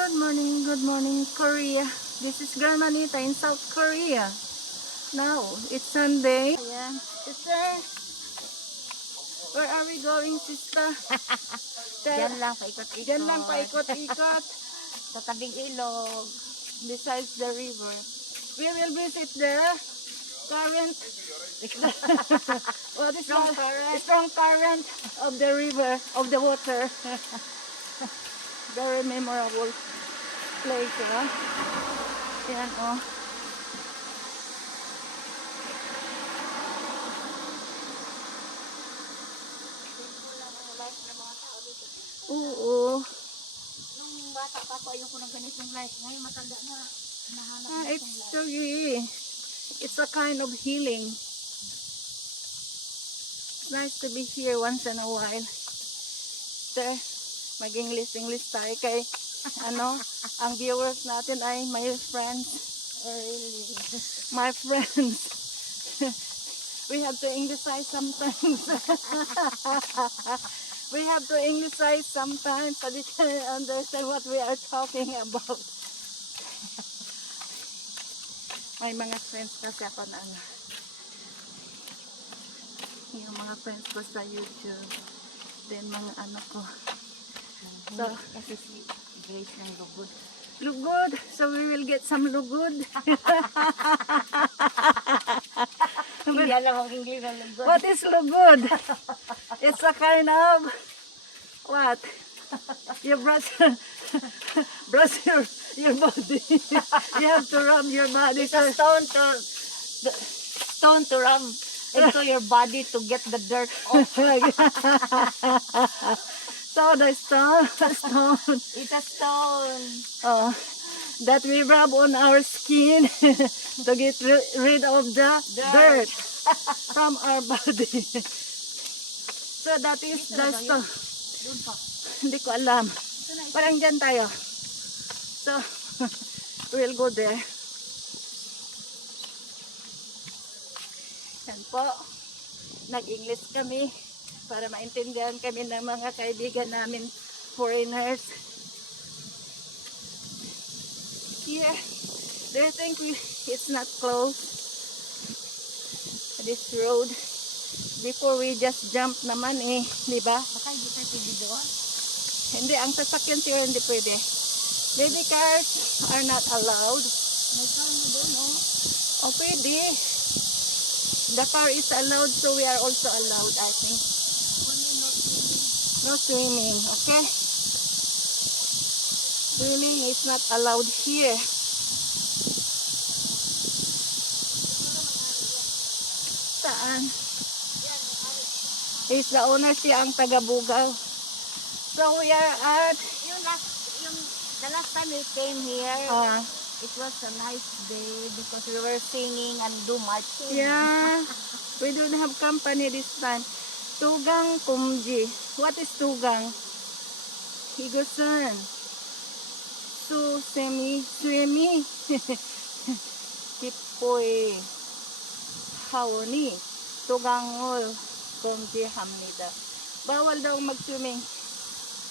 Good morning, Korea. This is Grandma Nita in South Korea. Now, it's Sunday. Ayan. Sister, where are we going, sister? Diyan lang, paikot-ikot. Diyan lang, paikot-ikot. Sa tabing ilog. Besides the river. We will visit the current. What is Strong that? current. Strong current of the river, of the water. Very memorable place, ha? Yan, oh. Oo. Nung bata pa ako, ayoko ng ganitong life. Ngayon matanda na. Nahanap It's ganitong life. it's a kind of healing. It's nice to be here once in a while. Sir, mag-English tayo kay ang viewers natin ay my friends. Oh, really? My friends. We have to English sometimes. We have to English sometimes so they can understand what we are talking about. May mga friends kasi ako na yung mga friends ko sa YouTube. Then mga ko. So, Kasi si Grace ng Lugod. Lugod. So we will get some lugod. Hindi alam ang English ng Lugod. What is lugod? It's a kind of what? You brush your body. You have to rub your body. It's a stone to rub into your body to get the dirt off. So the stone. It's a stone. Oh, that we rub on our skin to get rid of the dirt from our body. So that is the stone. Doon pa. Hindi ko alam. Parang dyan tayo. So, we'll go there. Yan po. Nag-English kami para maintindihan kami ng mga kaibigan namin, foreigners. Here, do you think it's not closed? This road. Before we just jump naman di ba? Baka hindi tayo pwede doon. Hindi, ang sasakyan siya hindi pwede. Baby cars are not allowed. May car mo doon, oh. O pwede. The car is allowed, so we are also allowed, I think. Only no swimming. No swimming, okay? Swimming is not allowed here. Saan? He's the owner, siya ang taga-Bugaw. So we are at The last time we came here, it was a nice day because we were singing and do marching. yeah, we don't have company this time. Tugang Kumji. What is Tugang? Higosan. Suemi. Kipoy. Hawoni. Tugangol. Kumji Hamnida. Bawal daw mag-swimming.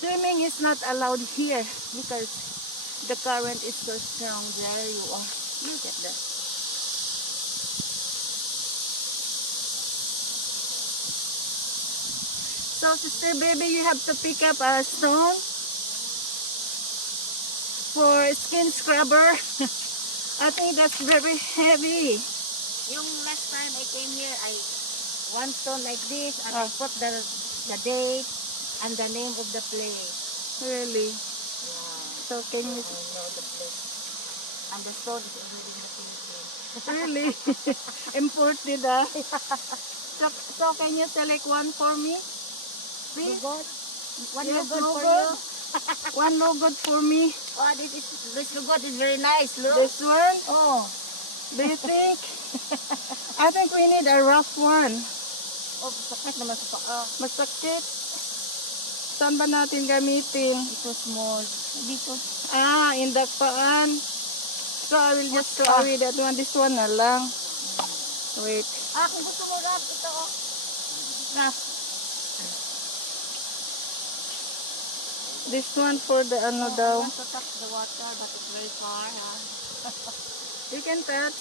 Swimming is not allowed here because the current is so strong. There you are. Look at that. So, sister baby, you have to pick up a stone for skin scrubber. I think that's very heavy. Yung last time I came here, one stone like this, and I put the date and the name of the place. Really? Yeah. So, can you... I know the place. And the stone is already in the Philippines. Really? Imported, So, can you select one for me? Please? Lugod? One Yes, lugod for lugod. you. One lugod for me. Oh, this lugod is very nice, look. This one? Oh. Do you think? I think we need a rough one. Oh, sakit naman sa paa. Masakit. Saan ba natin gamitin? Ito small. Dito. In the paan. So, I will just throw away that one. This one na lang. Wait. Kung gusto mo rap, ito oh. Rap. This one for the ano Oh, I daw. want to touch the water, but it's very far, ha? You can touch.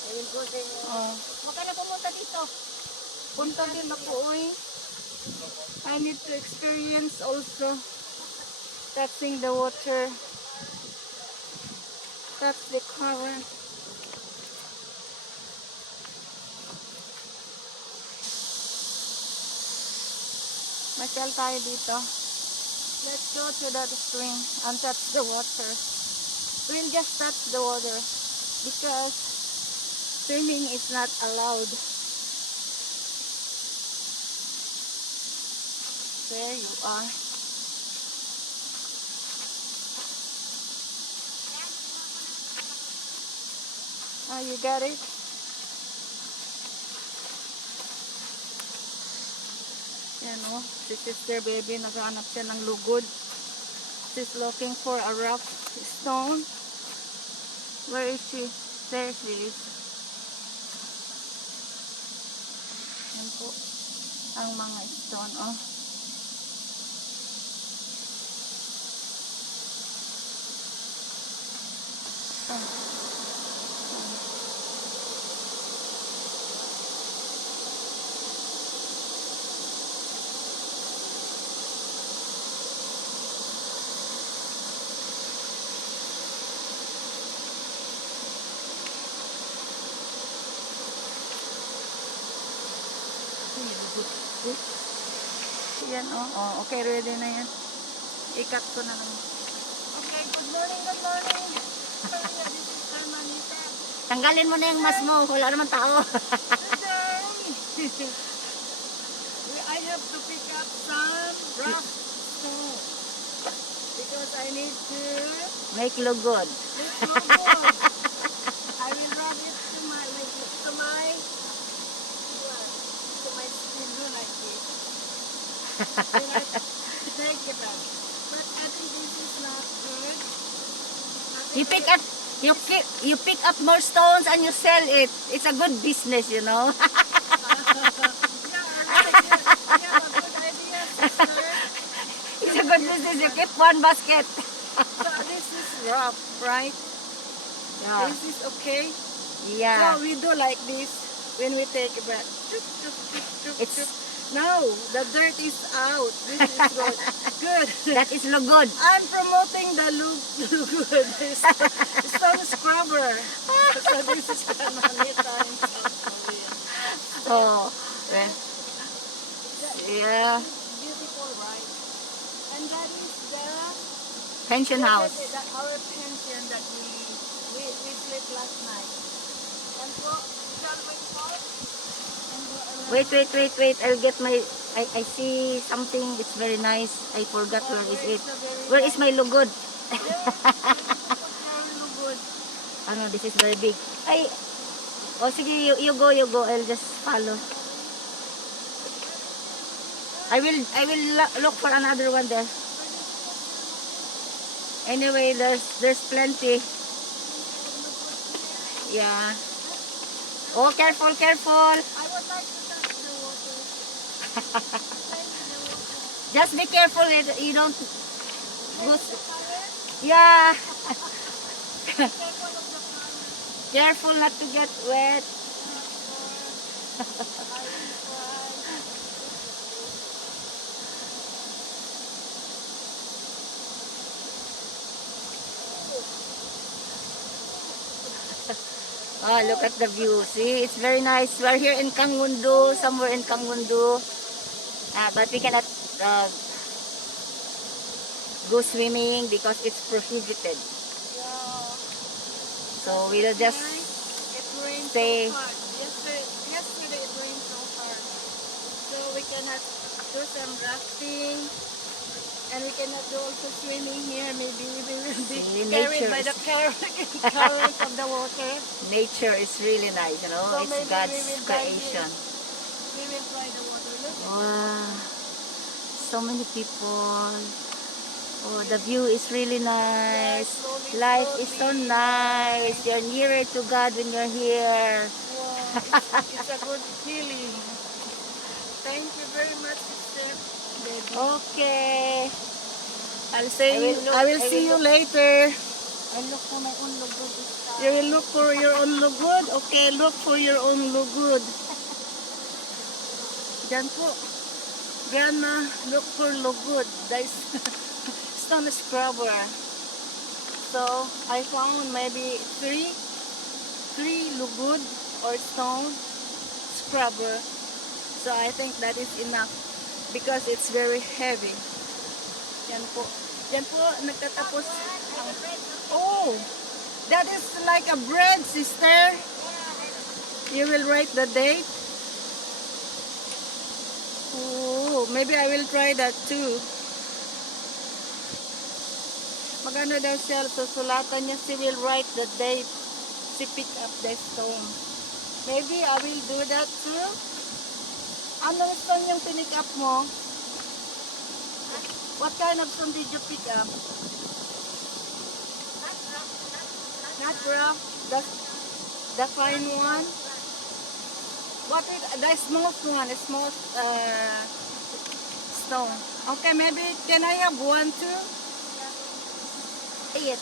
I will go there. Oh. Huwag ka na pumunta dito. Punta din ako, oy. I need to experience also touching the water. Touch the current. Masyal tayo dito. Let's go to that spring and touch the water. We'll just touch the water because swimming is not allowed. There you are. Ah, you got it? Yan o, si Sister Baby, naghahanap siya ng lugod. She's looking for a rough stone. Where is she? There she is. Yan po, ang mga stone, oh. Yan, oh. Oh, okay, ready na yan. Ikat ko na lang. Okay, good morning, good morning. This is Carmanita. Tanggalin mo na yung mask mo. Wala naman tao. Today, I have to pick up some rough stone because I need to Make lugod. make lugod. I will rub it to my skin like this. Then I take it out. But I think this is not good. You pick up you pick up more stones and you sell it. It's a good business, you know. Yeah, I like it. You have a good idea, sister. It's a good business. You keep one basket. So this is rough, right? Yeah. This is okay. Yeah. So we do like this when we take a bath. It's No, the dirt is out. This is good. Good. that is lugod. I'm promoting the Lugod stone scrubber. So this is Manita in South Korea. Oh. well, Yeah. Beautiful, right? And that is the Pension house. our pension that we slept last night. And so, shall we go? And go around. Wait. I'll get my I see something. It's very nice. I forgot where is it. Where is my lugod? Lugod. Ano, this is very big. Ay. Oh, sige, you go. I'll just follow. I will look for another one there. Anyway, there's plenty. Yeah. Oh, careful. I would like to touch the water. Just be careful. You don't go. Yeah. Careful not to get wet. Oh, look at the view. See, it's very nice. We are here in Kangwon-do, somewhere in Kangwon-do. But we cannot go swimming because it's prohibited. So we'll just It rained stay. so hard. Yesterday it rained so hard. So we cannot do some rafting. And we cannot do also swimming here. Maybe we will be See, carried nature by the is- current of the water. Nature is really nice, you know. So It's maybe God's we will dive creation. We will try the water. Look. Wow, so many people. Oh, the view is really nice. Slowly, Life is so slowly. nice. You're nearer to God when you're here. Wow, it's a good feeling. Thank you very much, sister. Baby. Okay. I will see you later. I look for my own lugod this time. You will look for your own lugod? Okay, look for your own lugod. Diyan po. Grandma, look for lugod. That is stone scrubber. So, I found maybe three lugod or stone scrubber. So, I think that is enough because it's very heavy. Yan po. Yan po, nagtatapos. Oh, that is like a bread, sister. You will write the date. Oh, maybe I will try that too. Maganda daw siya, susulatan niya, she will write the date. She pick up the stone. Maybe I will do that too. Anong stone yung pinick up mo? What kind of stone did you pick up? Not rough. The fine one. What is the smallest one? The smallest stone. Okay, maybe can I have one too? It.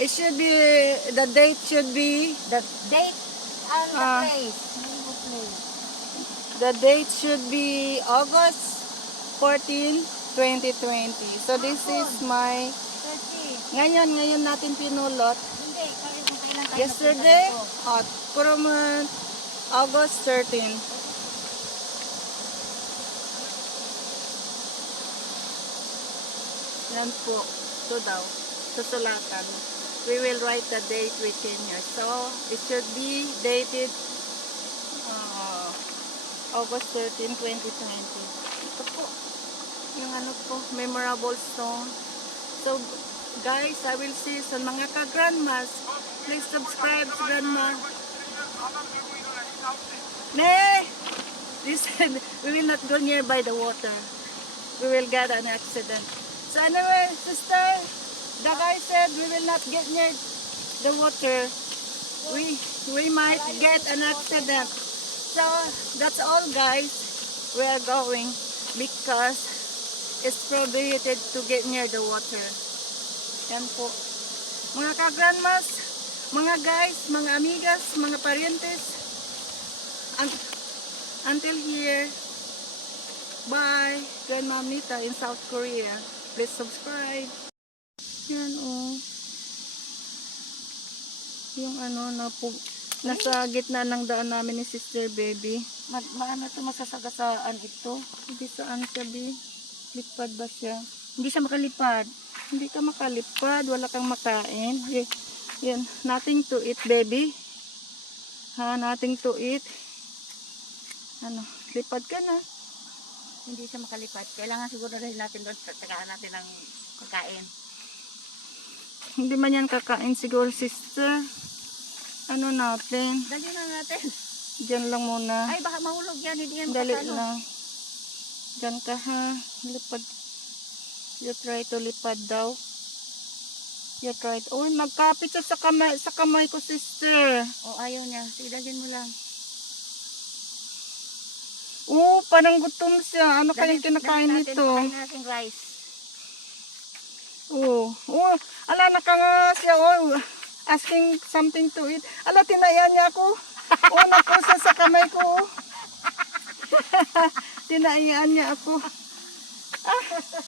It should be, the date should be, The date and the Ah. place. Name of place. the date should be August 14, 2020. So this is my, 30. ngayon natin pinulot. Hindi, kung kailan tayo Yesterday, nagpunta dito. from August 13. Yan po. Ito daw. Susulatan. We will write the date we came here. So, it should be dated August 13, 2020. Ito po. Yung ano po, memorable stone. So, guys, I will see sa mga ka-grandmas. Please subscribe sa grandma. Nay! Listen, we will not go nearby the water. We will get an accident. So anyway, sister, the guy said we will not get near the water. We might get an accident. So that's all, guys. We are going because it's prohibited to get near the water. Yan po. Mga ka-grandmas, mga guys, mga amigas, mga parientes, until here, bye. Grandma Mita in South Korea. Please subscribe. Yan oh. Yung ano, nasa gitna ng daan namin ni Sister Baby. Maano ito, masasagasaan ito. Hindi saan siya, Bi? Lipad ba siya? Hindi siya makalipad. Hindi ka makalipad, wala kang makain. Yan, nothing to eat, baby. Ha, nothing to eat. Ano, lipad ka na. Hindi siya makalipad. Kailangan siguro rin natin doon sa tagaan natin ng pagkain. Hindi man yan kakain siguro, sister. Ano natin? Dali na natin. Diyan lang muna. Ay, baka mahulog yan. Hindi yan Dali makatalo. lang. Diyan ka ha. Lipad. You try to lipad daw. You try to. Uy, magkapit siya sa kamay ko, sister. O, ayaw niya. Sige, dalhin mo lang. Oo, parang gutom siya. Ano kayang kinakain natin, nito? Pakain natin rice. Oo. Oo. Ala, naka nga siya. Oh, asking something to eat. Ala, tinaian niya ako. Oo, nakusa sa kamay ko. Oh. Tinaian niya ako.